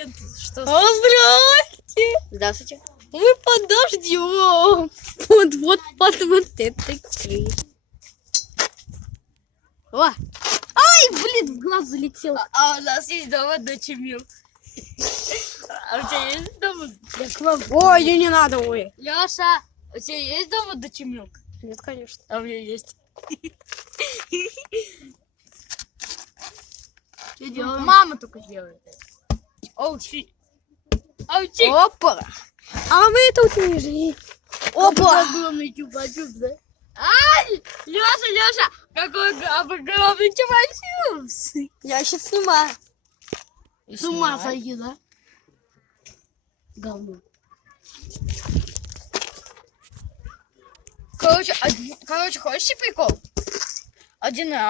Нет, что? Здрасте! Здравствуйте. Мы подождем. Вот под вот этой. О! Ай, блин, в глаз залетел. А у нас есть дома доча Милк. А у тебя есть дома? Я к вам. Ой, не надо, ой. Лёша, у тебя есть дома доча Милк? Нет, конечно. А у меня есть. Что делаем? Мама только делает это. Оучи. Оучи. Опа! А мы тут не Опа! Огромный чупа-чупс, да? Ай! Лёша, какой огромный чупа-чупс! Я сейчас снимаю. С ума сойти, да? Говно. Короче, хочешь прикол? Один раз.